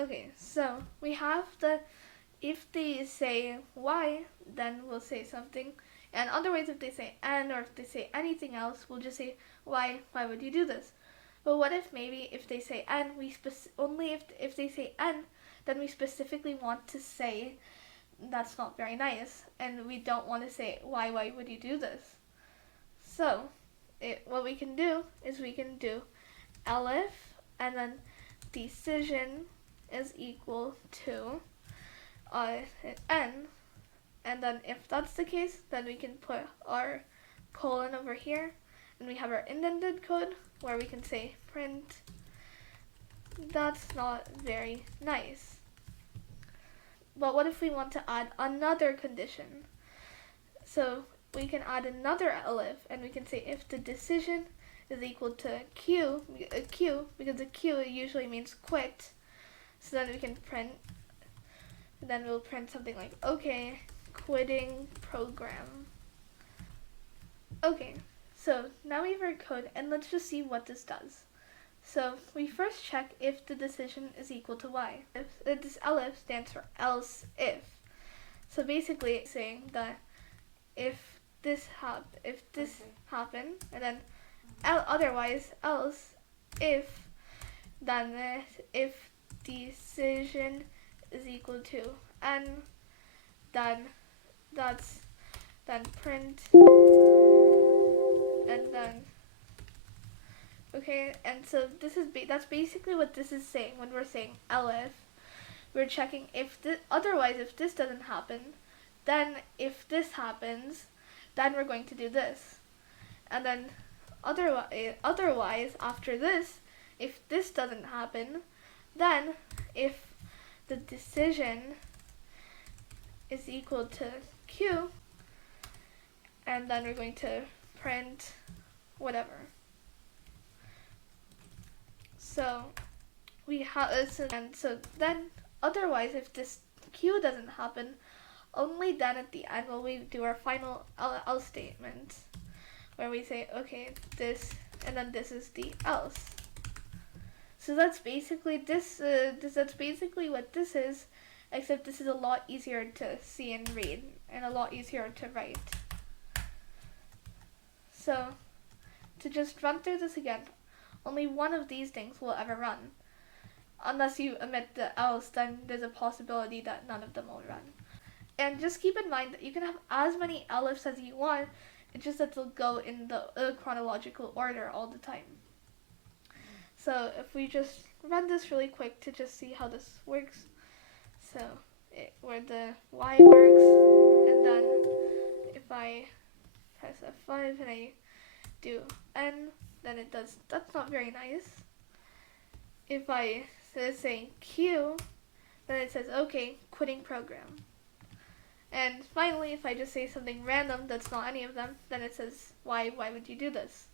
Okay, so we have the if they say why, then we'll say something. And otherwise, if they say and or if they say anything else, we'll just say why. Why would you do this? But what if maybe if they say and, only if they say and, then we specifically want to say that's not very nice, and we don't want to say why. Why would you do this? So, what we can do is we can do elif, and then decision is equal to uh, n, and then if that's the case, then we can put our colon over here, and we have our indented code where we can say print that's not very nice. But what if we want to add another condition? So we can add another elif, and we can say if the decision is equal to q, because the q usually means quit. So then we can print, then we'll print something like, okay, quitting program. Okay, so now we have our code, and let's just see what this does. So we first check if the decision is equal to y. This elif stands for else if. So basically it's saying that if this happen, and then otherwise else if, then if decision is equal to n, then then print, and then okay, and so that's basically what this is saying when we're saying elif. We're checking if otherwise if this doesn't happen, then if this happens, then we're going to do this, and then otherwise after this, if this doesn't happen, then if the decision is equal to q, and then we're going to print whatever. So we have so then otherwise if this q doesn't happen, only then at the end will we do our final else statement, where we say okay this, and then this is the else. So that's basically that's basically what this is, except this is a lot easier to see and read, and a lot easier to write. So to just run through this again, only one of these things will ever run. Unless you omit the else, then there's a possibility that none of them will run. And just keep in mind that you can have as many elifs as you want, it's just that they'll go in the chronological order all the time. So if we just run this really quick to just see how this works. So where the y works, and then if I press F5 and I do n, then it does, that's not very nice. If I say q, then it says okay, quitting program. And finally, if I just say something random that's not any of them, then it says why would you do this?